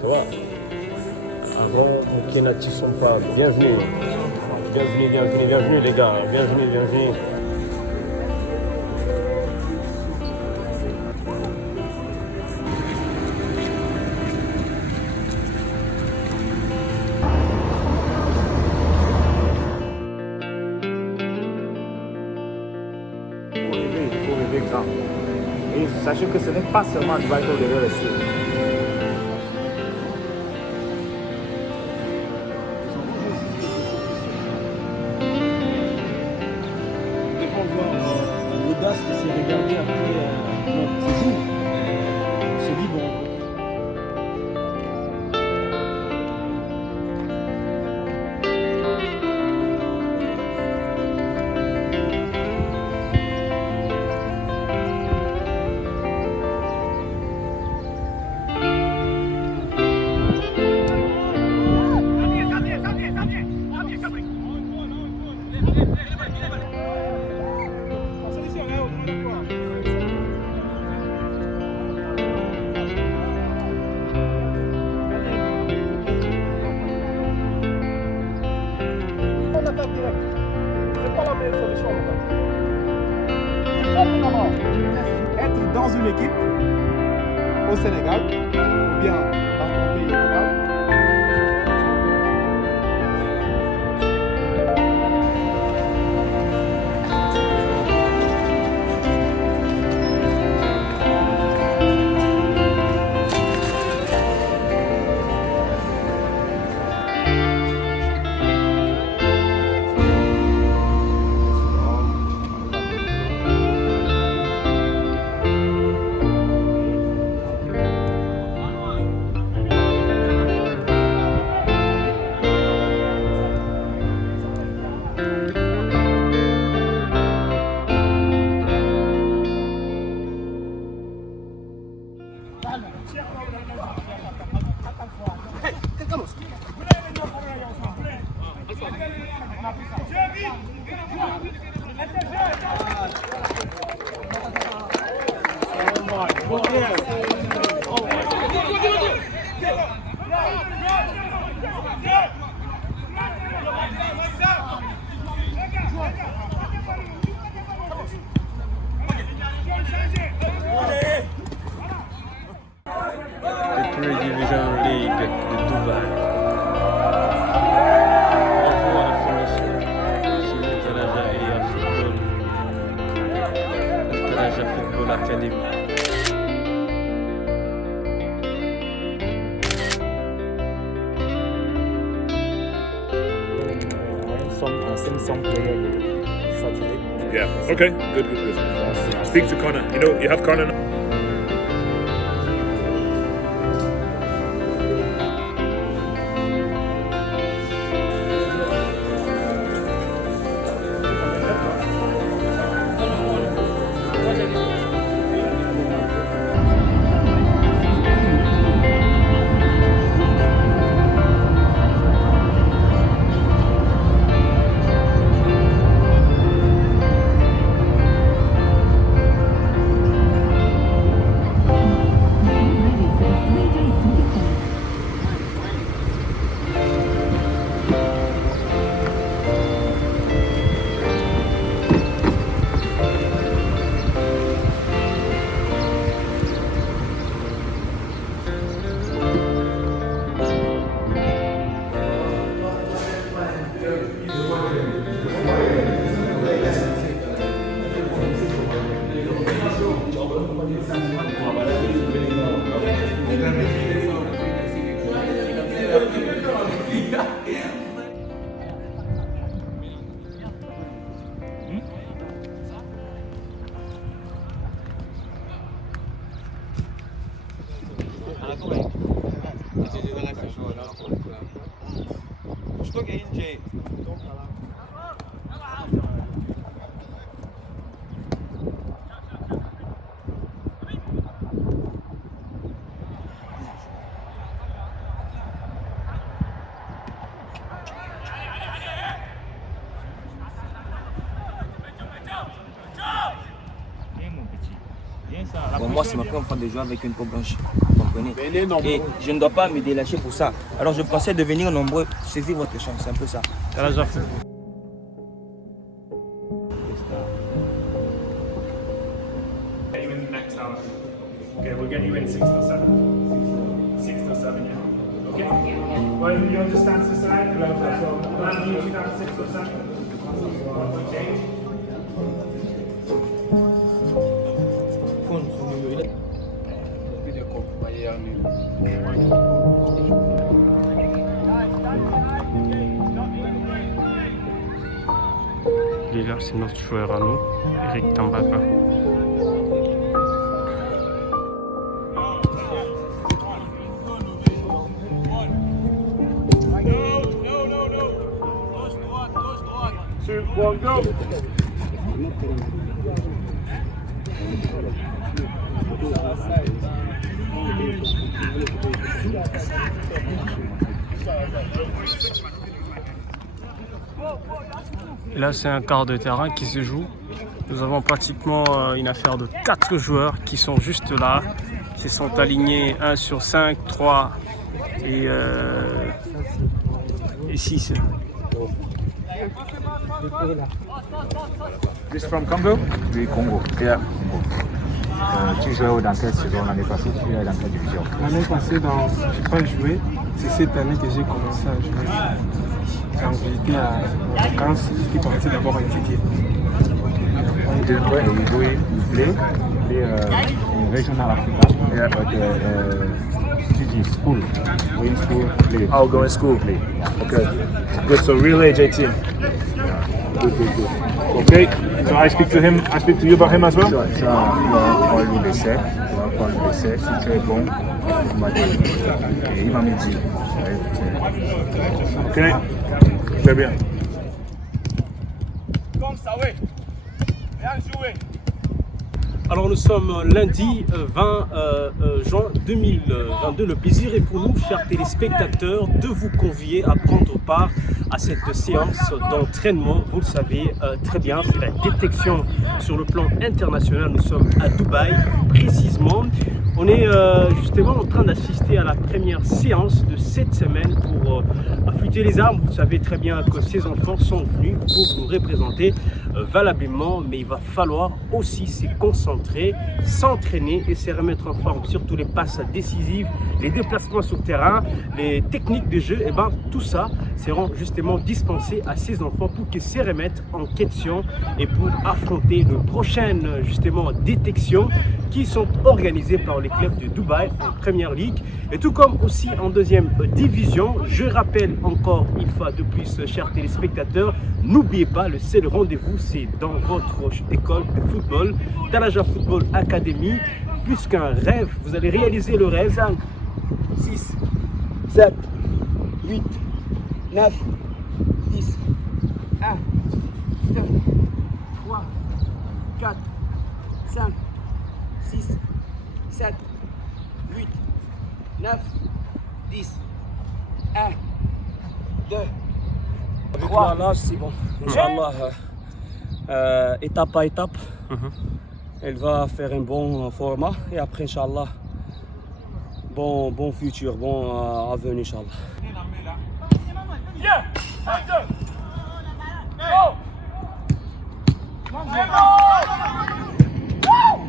Tu vois? Avant, les natifs sont pas. Bienvenue. Bienvenue les gars. Bienvenue. Il faut rêver grand. Et sachez que ce n'est pas seulement Dubaï que vous devez rester. Il faut voir l'audace de se regarder après notre séjour. On se dit, bon. C'est pas la meilleure solution. Il faut vraiment être dans une équipe au Sénégal ou bien dans ton pays local. Three Division League de Dubaï. Bravo à la fondation Sidi Talaja Elia Football, Talaja Football Academy. Some player Saturday. Yeah. Okay. Good. Speak to Connor. You know, you have Connor now. Bon, moi, c'est ma première fois de jouer avec une peau blanche. comprenez? Venez nombreux. Et je ne dois pas me délâcher pour ça. Alors je pensais de venir nombreux, saisir votre chance, c'est un peu ça. Get you in the next hour. Okay, we'll get you in 6 till 7. 6 till 7, yeah. Okay? Well, you'll just stand to the side. So, land you down 6 till 7. Change. Il est là, c'est notre joueur à nous, Eric Tambaka. Two, one, go. Et là, c'est un quart de terrain qui se joue. Nous avons pratiquement une affaire de 4 joueurs qui sont juste là, qui sont alignés 1 sur 5, 3 et 6. This from Congo? Oui, Congo. Yeah. Tu jouais dans quelle saison l'année passée? Tu jouais dans quelle division? L'année passée, je n'ai pas joué. C'est cette année que j'ai commencé à jouer. Quand j'étais en vacances, j'étais parti d'abord à étudier. You play in regional Africa. Yeah. But school. Going school, play. I'll go in school. Play. Okay. Good, so real age 18. Good. Okay, so I speak to you about him as well? Tu vas prendre le décès. Si tu es bon, il va me dire. Ok, très bien. Comme ça, oui. Bien joué. Alors nous sommes lundi 20 juin 2022. Le plaisir est pour nous, chers téléspectateurs, de vous convier à prendre part à cette séance d'entraînement. Vous le savez très bien, c'est la détection sur le plan international. Nous sommes à Dubaï précisément. On est justement en train d'assister à la première séance de cette semaine pour affûter les armes. Vous savez très bien que ces enfants sont venus pour nous représenter valablement, mais il va falloir aussi se concentrer, s'entraîner et se remettre en forme. Surtout les passes décisives, les déplacements sur terrain, les techniques de jeu, et ben tout ça seront justement dispensés à ces enfants pour qu'ils se remettent en question et pour affronter le prochaine justement détection qui sont organisées par les clubs de Dubaï en Première Ligue et tout comme aussi en deuxième division. Je rappelle encore une fois de plus, chers téléspectateurs, n'oubliez pas, le seul rendez-vous c'est dans votre école de football, Talaja Football Academy. Plus qu'un rêve, vous allez réaliser le rêve. 5, 6, 7, 8, 9, 10, 1, 2, 3, 4, 5, 6, 7, 8, 9, 10, 1, 2, Avec l'âge, c'est bon. Inch'Allah, étape à étape, elle va faire un bon format et après, Inch'Allah, bon futur, bon avenir, Inch'Allah. Viens, 1, 2. Go.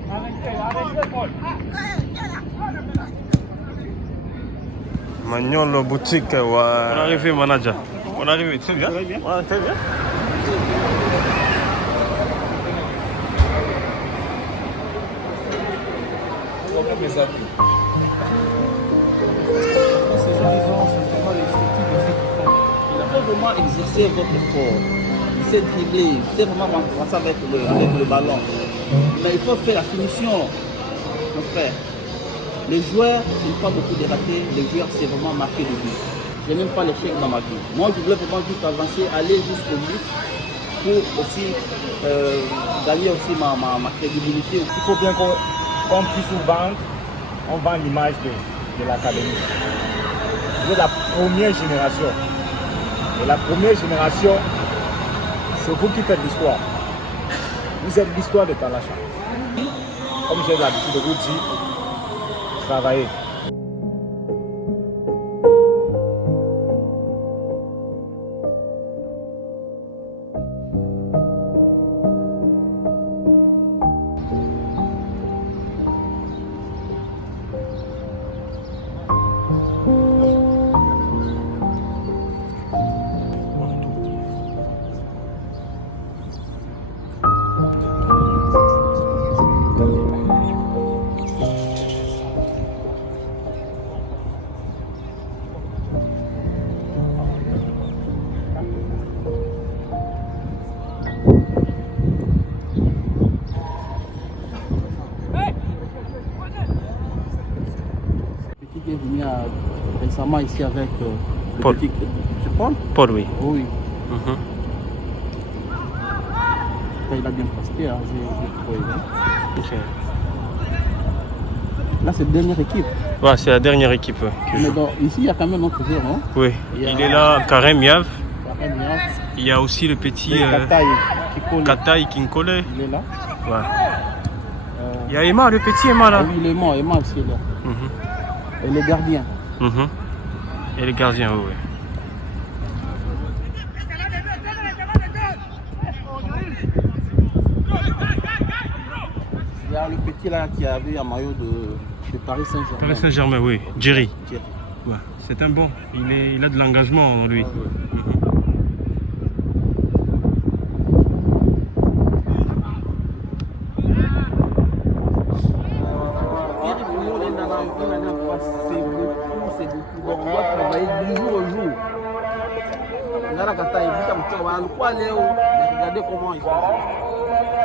Arrêtez, Paul. Magnolo boutique, ouais. On est arrivé, manager. On est arrivé, très bien. Ouais, très bien. Il faut vraiment exercer votre effort. Il sait dribbler, il sait vraiment penser avec le ballon. Mais il faut faire la finition, mon frère. Les joueurs, ce n'est pas beaucoup de ratés. Les joueurs, c'est vraiment marquer le but. Je n'aime pas l'échec dans ma vie. Moi, je voulais vraiment juste avancer, aller jusqu'au but pour aussi gagner aussi ma crédibilité. Il faut bien qu'on puisse nous vendre, on vend l'image de l'académie. Vous êtes la première génération. Et la première génération, c'est vous qui faites l'histoire. Vous êtes l'histoire de Talacha. Comme j'ai l'habitude de vous dire, travaillez. petit qui est venu récemment ici avec le Paul. petit. C'est Paul? Paul, oui. Oui. Mhm. Il a bien posté, hein, j'ai trouvé. Ok. Là, c'est la dernière équipe. Ouais, c'est la dernière équipe qui Mais joue. bon, ici, il y a quand même notre joueur, non? Oui, Il y a- il est là, Karem Yav. Karem Yav, Il y a aussi le petit Kataï qui colle. Kataï Kinkole. Il est là. Ouais. Il y a Emma, le petit Emma là. Ah oui, il est mort, Emma aussi est là. Mhm. Et les gardiens. Mhm. Et les gardiens, oui. Il y a le petit là qui avait un maillot de Paris Saint-Germain. Paris Saint-Germain, oui. Jerry. Thierry. Ouais. C'est un bon. Il a de l'engagement, lui. Mhm. Thierry, pour nous, c'est beaucoup. Donc, on doit travailler du jour au jour. Regardez comment il fait.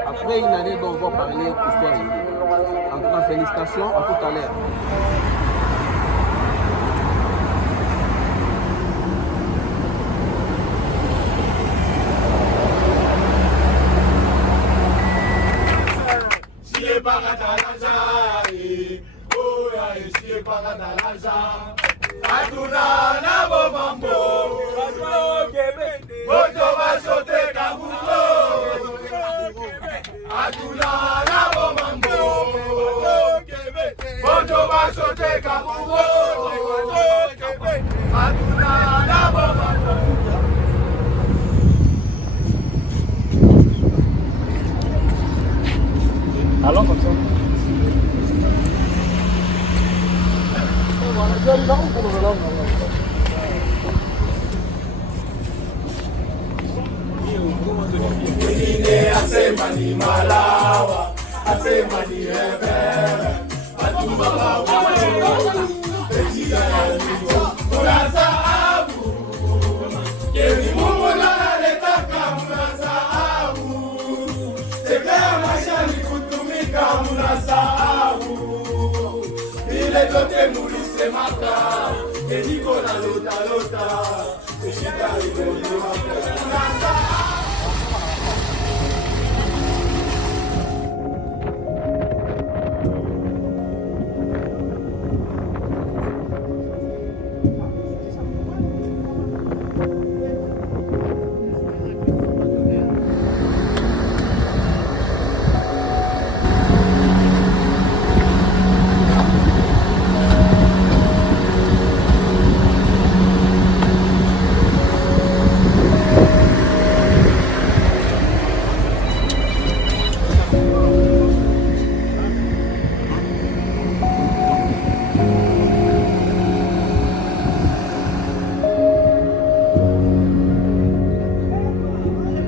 Après une année, donc, on va parler histoire. En tout cas, félicitations, à tout à l'heure. Allons comme ça.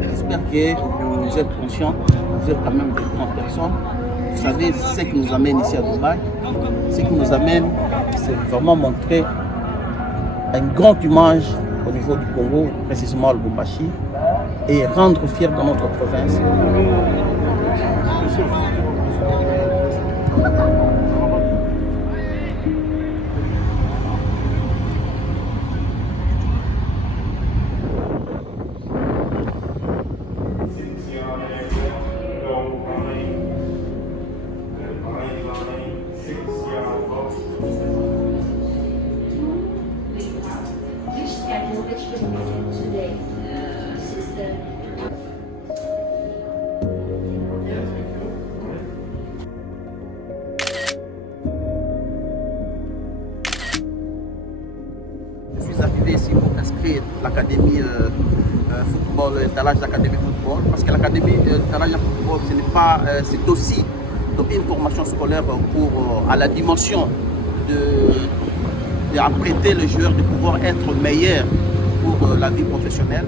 J'espère que vous êtes conscients, vous êtes quand même des grandes personnes. Vous savez ce qui nous amène ici à Dubaï. Ce qui nous amène, c'est vraiment montrer une grande image au niveau du Congo, précisément le Lubumbashi, et rendre fier de notre province. Je suis arrivé ici pour inscrire l'académie football, l'étalage d'académie football, parce que l'académie d'étalage football, ce n'est pas, c'est aussi donc, une formation scolaire pour à la dimension d'apprêter le joueur de pouvoir être meilleur pour la vie professionnelle.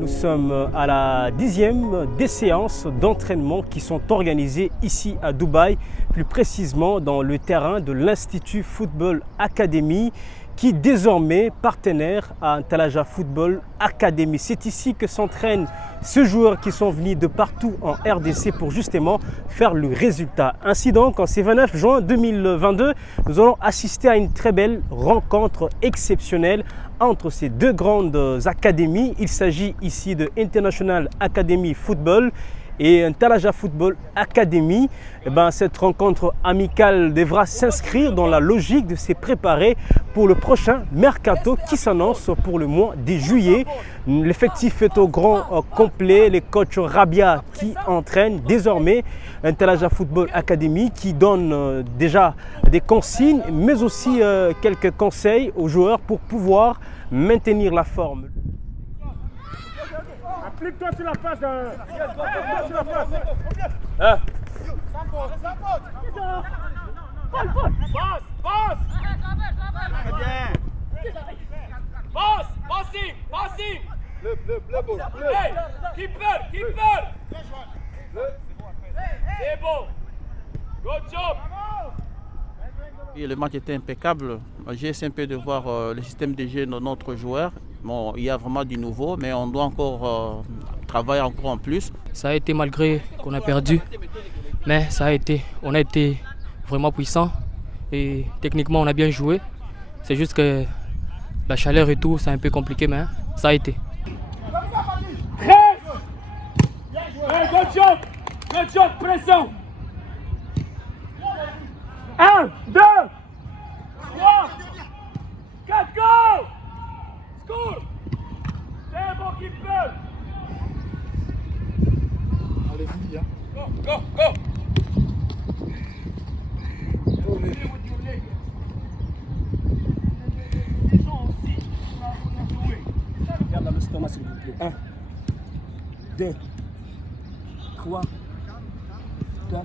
Nous sommes à la 10e des séances d'entraînement qui sont organisées ici à Dubaï, plus précisément dans le terrain de l'Institut Football Academy qui est désormais partenaire à Ntalaja Football Academy. C'est ici que s'entraînent ces joueurs qui sont venus de partout en RDC pour justement faire le résultat. Ainsi donc, en ce 29 juin 2022, nous allons assister à une très belle rencontre exceptionnelle entre ces deux grandes académies. Il s'agit ici de International Academy Football et Ntalaja Football Academy. Cette rencontre amicale devra s'inscrire dans la logique de se préparer pour le prochain mercato qui s'annonce pour le mois de juillet. L'effectif est au grand complet. Les coachs Rabia qui entraînent désormais Ntalaja Football Academy, qui donne déjà des consignes mais aussi quelques conseils aux joueurs pour pouvoir maintenir la forme. Applique-toi sur la passe. Passing. Hey, keeper. C'est bon. Good job. Et le match était impeccable. J'ai essayé un peu de voir le système de jeu de notre joueur. Bon, il y a vraiment du nouveau, mais on doit encore travailler encore en plus. Ça a été malgré qu'on a perdu, mais on a été vraiment puissant et techniquement on a bien joué. C'est juste que la chaleur et tout, c'est un peu compliqué, mais ça a été. Hey, good job, pression. 1, 2, 3, 4, go! Score! C'est bon qui peut! Allez-y, hein. Go! Regarde dans le stomac, s'il vous plaît. 1, 2, 3, 4,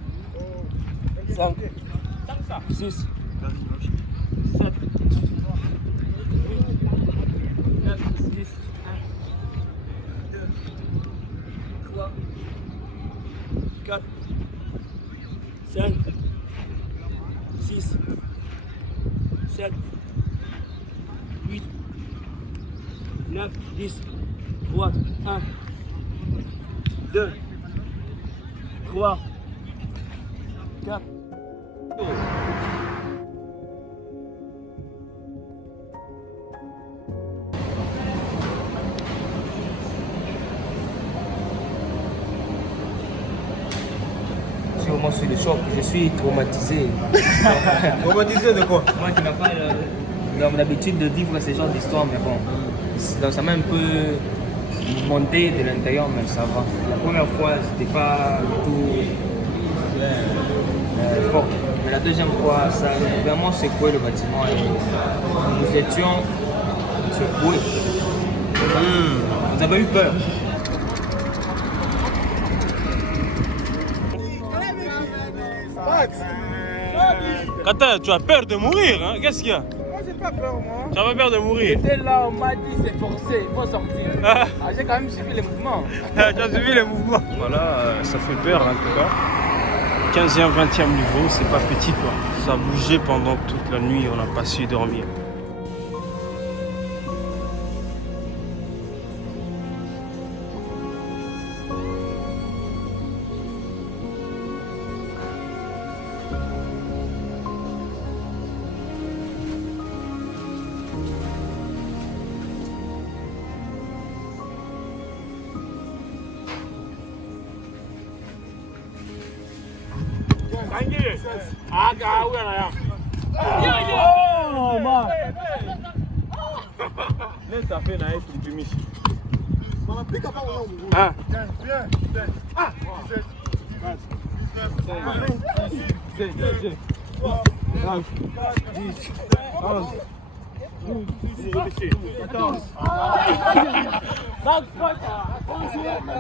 5, 6, 7, 9, 10, 1, 2, 3, 4, 5, 6, 7, 8, 9, 10, 3, 1, 2, 3, 4. Moi, sur le choc, je suis traumatisé. Traumatisé de quoi? Moi qui n'ai pas l'habitude de vivre ce genre d'histoire, mais bon, ça m'a un peu monté de l'intérieur, mais ça va. La première fois, c'était pas du tout fort. Mais la deuxième fois, ça a vraiment secoué le bâtiment et nous étions secoués. Nous avons eu peur. Kata, tu as peur de mourir, hein? Qu'est-ce qu'il y a? Moi, j'ai pas peur, moi. Tu as pas peur de mourir? J'étais là, on m'a dit c'est forcé, il faut sortir. J'ai quand même suivi les mouvements. Tu as suivi les mouvements? Voilà, ça fait peur en tout cas. 15e, 20e niveau, c'est pas petit quoi. Ça a bougé pendant toute la nuit, on n'a pas su dormir.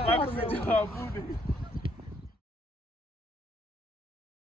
Max,